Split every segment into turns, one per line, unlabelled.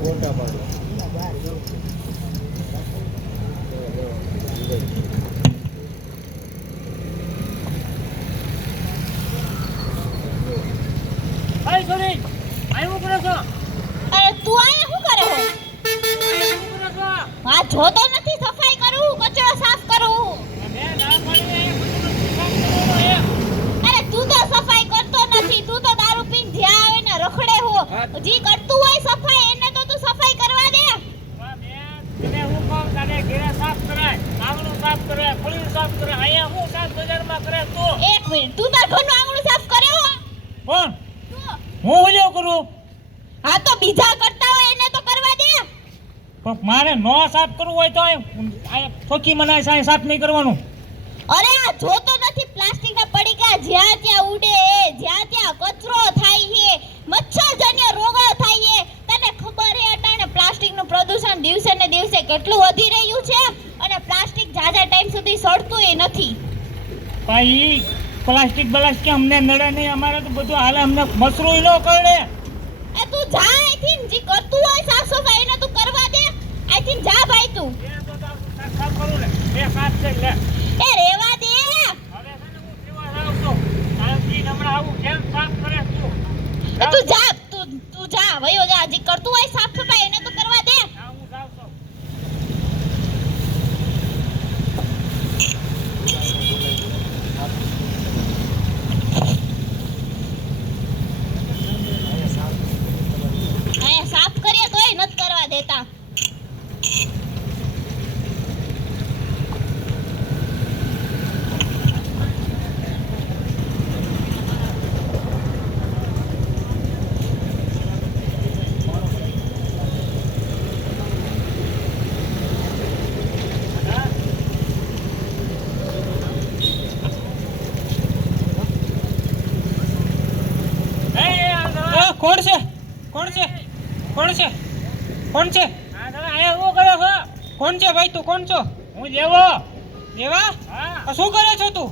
ફોટા પાડો
અરે તું અહીંયા શું કરે હો જોતો નથી સફાઈ કરું કચરો સાફ કરું. અરે તું તો સફાઈ કરતો નથી તું તો દારૂ પીને જ્યાં આવે ને રખડે હો. જી કરતું હોય સફાઈ એને તો તું સફાઈ કરવા દે
તને હું કહું તારે ઘેરે સાફ કરાય આંગણું સાફ કરાય ફળિયું સાફ કરાય અહીંયા હું સાફ બજારમાં કરે તું
એક મિનિટ તું તાર ઘરનું આંગણું સાફ કરે હો
કોણ. હું ઓલ્યો કરું?
હા તો બીજા કરતા હોય એને તો કરવા દે.
પણ મારે નો સાફ કરવું હોય તો આ ચોકી મનાય સાય સાફ નહીં કરવાનું.
અરે આ જોતો નથી પ્લાસ્ટિકના પડીકા. જ્યાં ત્યાં ઉડે જ્યાં ત્યાં કચરો થાય છે મચ્છરજન્ય રોગો થાય છે. તને ખબર છે અટાણે પ્લાસ્ટિકનું પ્રદૂષણ દિવસે ને દિવસે કેટલું વધી રહ્યું છે? અને પ્લાસ્ટિક જાજા ટાઈમ સુધી સડતું એ નથી.
ભાઈ પ્લાસ્ટિક બ્લાસ્ટિક અમને નડે નહીં અમારે તો બધું હાલે અમને મસરું ન કરડે.
એ તું જા આઈથી જે કરતું હોય સાફ સફાઈ ને તું કરવા દે. આઈથી જા ભાઈ તું.
સાફ કરું લે એ સાફ છે લે
એ રેવા દે
હવે છે ને હું કેવા જાઉં છું તારાથી હમણાં આવું કેમ સાફ કરે તું
એ તું જા તું તું જા વયો જા જે કરતું હોય સાફ સફાઈ એને તો કરવા દે
હા, હું જાઉં છું
અહીંયા સાફ કરીએ તોય નથી કરવા દેતા
એ, આ
એ કોણ છે? કોણ છે? કોણ છે? કોણ છે?
આ તમે અહીંયા શું કરો છો
કોણ છે ભાઈ તું? કોણ છો?
હું દેવો
દેવા
હા.
શું કરે છો તું?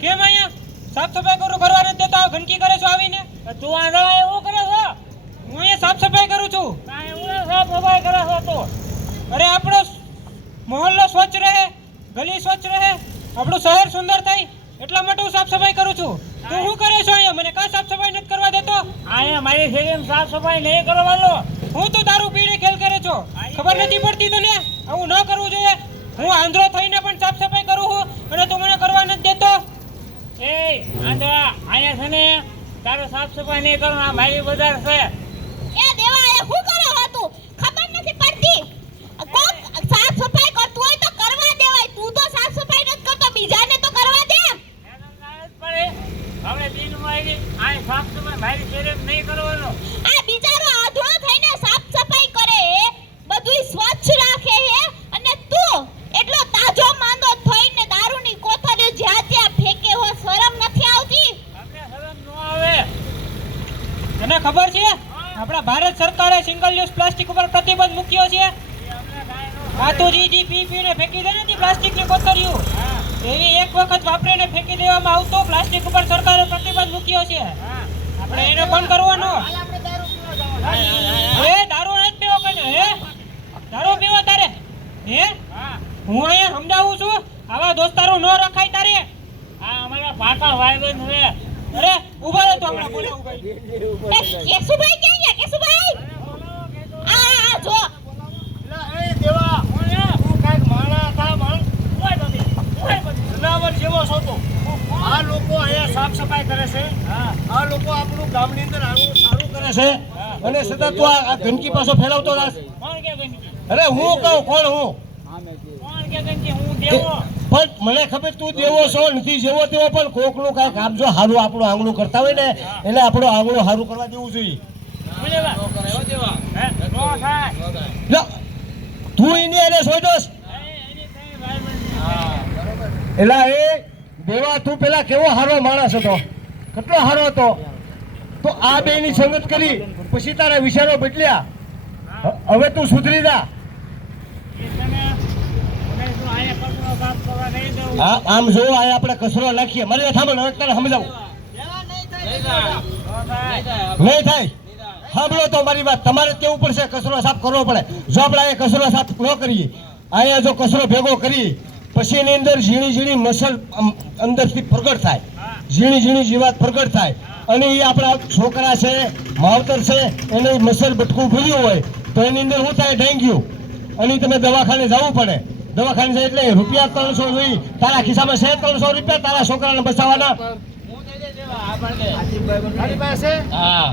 કેમ અહીંયા? સાફ સફાઈ કરું કરવા નથી દેતા ગંદકી કરે છો આવીને?
તું આ તમે એવું કરે છો?
હું અહીંયા સાફ સફાઈ કરું છું.
સાફ સફાઈ કરે છો તું.
અરે આપણો મોહલ્લો સ્વચ્છ રહે ગલી સ્વચ્છ રહે. આપણું શહેર સુંદર થાય એટલા માટે હું સાફ સફાઈ કરું છું. તું શું કરે છો અહીંયા? મને કા સાફ સફાઈ નથી કરવા દેતો.
અહીંયા મારી શેરીમાં સાફ સફાઈ નહીં કરવાનો
હું તો દારૂ પીને ખેલ કરે છો. ખબર નથી પડતી તને? આવું ન કરવું જોઈએ. હું આંધળો થઈને પણ સાફ સફાઈ કરું છું અને તું મને કરવા નથી દેતો.
એ આંધળા અહીંયા છે ને તારો સાફ સફાઈ નહીં કરવા મારી બજાર છે
એ દેવા એ શું કરે હો તું ખબર નથી પડતી કોક સાફ સફાઈ કરતું હોય તો કરવા દેવાય તું તો સાફ સફાઈ નથી કરતો બીજાને તો કરવા દે
એને ના જ પડે. આવી આ સાફ સફાઈ મારી શેરીમાં નહીં કરવાનો.
આ બિચારો આધળો થઈને સાફ સફાઈ કરે હે બધુંય સ્વચ્છ રાખે હે અને તું એટલો તાજો માંદો થઈને દારૂની કોથળીઓ જ્યાં ત્યાં ફેંકે હો શરમ નથી આવતી?
અમને શરમ ન આવે.
તને ખબર છે? આપણા ભારત સરકારે સિંગલ યુઝ પ્લાસ્ટિક ઉપર પ્રતિબંધ મૂક્યો છે.
અમને કાંઈ
જી પી પીને ફેંકી દે નથી પ્લાસ્ટિકની કોથળીઓ.
હા
એવી એક વખત વાપરીને ફેંકી દેવામાં આવતો પ્લાસ્ટિક ઉપર સરકારે પ્રતિબંધ મૂક્યો છે. આપણે એને બંધ કરવાનો.
એ દારૂ પીવા જવાનું.
હે દારૂ નથી પીવો કને હે? દારૂ પીવો તારે? હે?
હું.
અહીંયા સમજાવું છું. આવા દોસ્તારો ન રખાય તારે.
આ અમારા પાકા ભાઈબંધ છે.
અરે ઊભા રહે તો હમણાં બોલાવું ભાઈ.
એ કેશુભાઈ ક્યાં ગયા કેશુભાઈ આ આ, આ જો
જનાવર જેવો છો તું. આ લોકો અહીંયા સાફ સફાઈ કરે છે આ લોકો આપણું ગામની અંદર આવું સારું કરે છે અને સતત તું આ ગંદકી પાછો ફેલાવતો રાખ.
કોણ કે ગંદકી?
અરે હું કહું કોણ હું?
કોણ કે ગંદકી? હું દેવો.
પણ મને ખબર તું દેવો છો નથી જેવો તેવો પણ કોકનું કાંઈક આપજો જો સારું આપણું આંગણું કરતા હોય ને એને આપણું આંગણું સારું કરવા દેવું જોઈએ. તું એને એને
છે.
એલા એ દેવા તું પેલા કેવો હારો માણસ હતો? કેટલો હારો હતો? તો આ બે ની સંગત કરી, પછી તારા વિચારો બદલ્યા. હવે તું સુધરી જા. આમ જો, આ આપણે કચરો નાખીએ. મારે સાંભળ હવે સમજાવું. નહીં થાય. સાંભળો તો મારી વાત. તમારે કેવું પડશે, કચરો સાફ કરવો પડે. જો આપણે અહીંયા કચરો સાફ ન કરીએ, અહીંયા જો કચરો ભેગો કરીએ, પછી એની અંદર ઝીણી ઝીણી મસલ અંદરથી પ્રગટ થાય. ઝીણી ઝીણી જીવાત પ્રગટ થાય. અને એ આપણા છોકરા છે, માવતર છે, એને મસલ બટકું ભર્યું હોય, તો એની અંદર શું થાય ડેન્ગ્યુ. અને તમે દવાખાને જવું પડે. દવાખાને જાય એટલે રૂપિયા ત્રણસો જોઈ તારા ખિસ્સામાં છે ત્રણસો રૂપિયા, તારા છોકરાને બચાવવાના.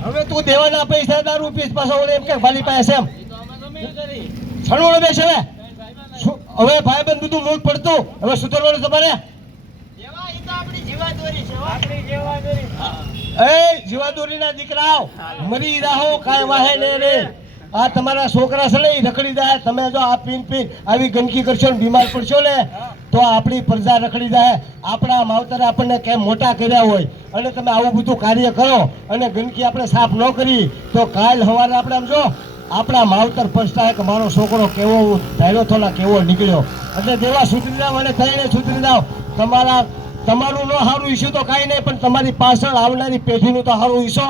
હવે તું દેવાના પૈસા દારૂ પીસ પાછો એમ કે વાલી પાસે એમ. છણોળો બેસે હવે. ભાઈ બંધ બધું મૂળ પડતું. હવે સુધરવાનું તમારે. એ જીવાદોરીના દીકરાઓ મરી રાહો કાંઈ વાહે ને રે. આ તમારા છોકરા છે ને રખડી જાય. તમે જો આ પીન પીન આવી ગંદકી કરશો ને બીમાર પડશો ને તો આપણી પ્રજા રખડી જાય. આપણા માવતરે આપણને કેમ મોટા કર્યા હોય. અને તમે આવું બધું કાર્ય કરો અને ગંદકી આપણે સાફ ન કરી તો કાલ સવારે આપણે આમ જો આપણા માવતર પછતાય કે મારો છોકરો કેવો ધાર્યો થોડા કેવો નીકળ્યો. એટલે જેવા સુધરી જાવ અને થઈને સુધરી જાવ તમારા તમારું ન સારું ઈશ્યુ તો કાંઈ નહીં પણ તમારી પાછળ આવનારી પેઢીનું તો સારું ઈશો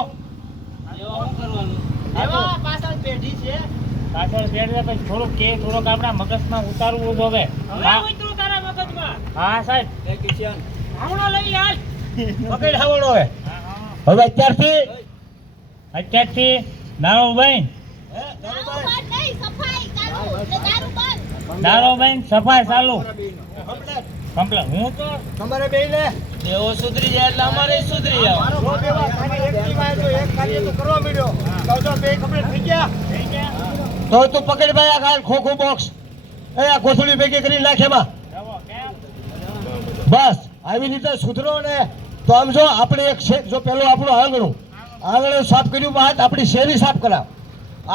પાછળ પેઢી પછી થોડુંક કે થોડુંક આપણા મગજમાં ઉતારવું તો હવે. હા. સાહેબ.
લઈ હાલ.
પકડ હવે. હવે અત્યારથી
અત્યારથી દારૂભાઈ
દારૂ બંધ નહીં, સફાઈ ચાલુ. ને દારૂ બંધ.
દારૂભાઈ સફાઈ ચાલુ કમ્પ્લેટ હું તો
તમારે બે લે.
દેવો સુધરી જાય એટલે અમારે સુધરી જાય.
જો દેવા ખાલી એક ટીમાએ તો એક ખાલી તો કરવા મળ્યો તો જો બે કમ્પ્લીટ થઈ ગયા. તો તું પકડ ભાઈ આ ગાલ ખોખું બોક્સ. એ આ કોથળી ભેગી કરી નાખે એમાં. બસ આવી રીતે સુધરો ને તો આમ જો આપણે એક છે જો પેલો આપણું આંગણું. આંગણું સાફ કર્યું બાદ આપણી શેરી સાફ કરાવ.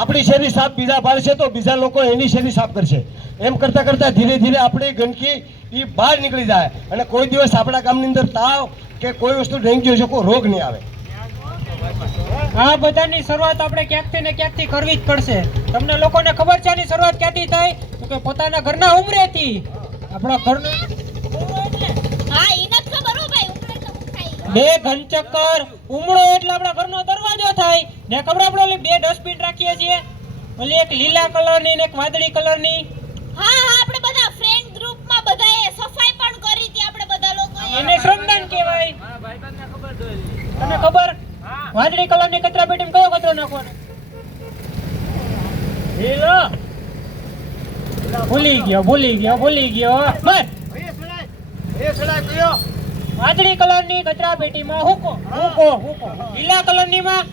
આપણી શેરી સાફ બીજા પાડશે તો બીજા લોકો એની શેરી સાફ કરશે. એમ કરતાં કરતાં ધીરે ધીરે આપણી ગંદકી એ બહાર નીકળી જાય. અને કોઈ દિવસ આપણા ગામની અંદર તાવ કે કોઈ વસ્તુ ડેન્ગ્યુ છે કોઈ રોગ નહીં આવે.
આ બધાની શરૂઆત આપણે ક્યાંકથી ને ક્યાંકથી કરવી જ પડશે. તમને લોકોને ખબર છે આની શરૂઆત ક્યાંથી થાય? તો કે પોતાના ઘરના ઉમરેથી. આપણા ઘરના. બે ઘનચક્કર ઉમળો એટલે આપણા ઘરનો દરવાજો થાય. ને ખબર આપણે બે ડસ્ટબિન રાખીએ છીએ? ઓલી એક લીલા કલરની ને એક વાદળી કલરની.
હા, હા, આપણે બધા ફ્રેન્ડ group માં બધાએ સફાઈ પણ કરી હતી આપણે બધા લોકો
એને શ્રમદાન કહેવાય. તને ખબર? વાદળી કલરની કચરા પેટીમાં કયો કચરો નાખવાનો?
લીલો.
ભૂલી ગયો ભૂલી ગયો ભૂલી ગયો. બસ વાદળી કલરની કચરા પેટીમાં હુકો હુકો હુકો. લીલા કલરનીમાં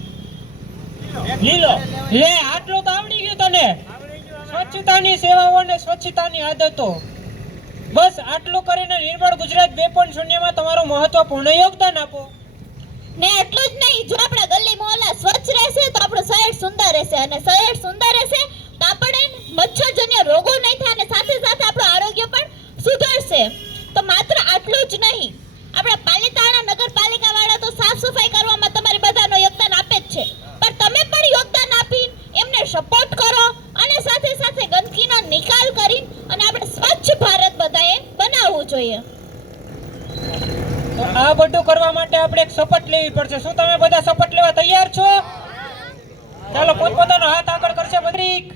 લીલો.
લે, આટલું તો આવડી ગયું તને. સ્વચ્છતાની સેવાઓ અને સ્વચ્છતાની આદતો. બસ આટલું કરીને નિર્મળ ગુજરાત બે પોઈન્ટ શૂન્યમાં તમારું મહત્વપૂર્ણ યોગદાન આપો.
ને એટલું જ નહીં, જો આપણા ગલી મોહલ્લા સ્વચ્છ રહેશે તો આપણું શહેર સુંદર રહેશે અને શહેર સુંદર રહેશે તો આપણે મચ્છરજન્ય રોગો નહીં થાય અને સાથે સાથે આપણું આરોગ્ય પણ સુધરશે. તો માત્ર આટલું જ નહીં, આપણા પાલિતાણા નગરપાલિકા વાળા તો સાફ સફાઈ કરવામાં તમારી બધાનો યોગદાન આપે જ છે પણ તમે પણ યોગદાન આપી એમને સપોર્ટ કરો અને સાથે સાથે ગંદકીનો નિકાલ કરી અને આપણે સ્વચ્છ ભારત બધાએ બનાવવું જોઈએ
કરવા માટે આપણે એક શપથ લેવી પડશે. શું તમે બધા શપથ લેવા તૈયાર છો? ચાલો, પોતપોતાનો હાથ આગળ કરશે પત્રિક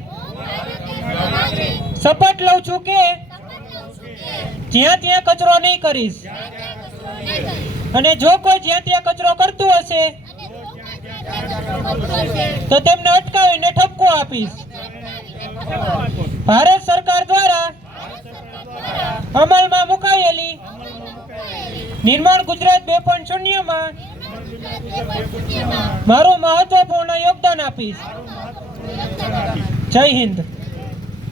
શપથ લઉં છું કે જ્યાં ત્યાં કચરો નહીં કરીશ. અને જો કોઈ જ્યાં ત્યાં કચરો કરતું હશે, તો તેમને અટકાવીને ઠપકો આપીશ. ભારત સરકાર દ્વારા અમલમાં મુકાયેલી નિર્માણ ગુજરાત બે પોઈન્ટ શૂન્યમાં. મારું મહત્વપૂર્ણ યોગદાન આપીશ. જય હિન્દ.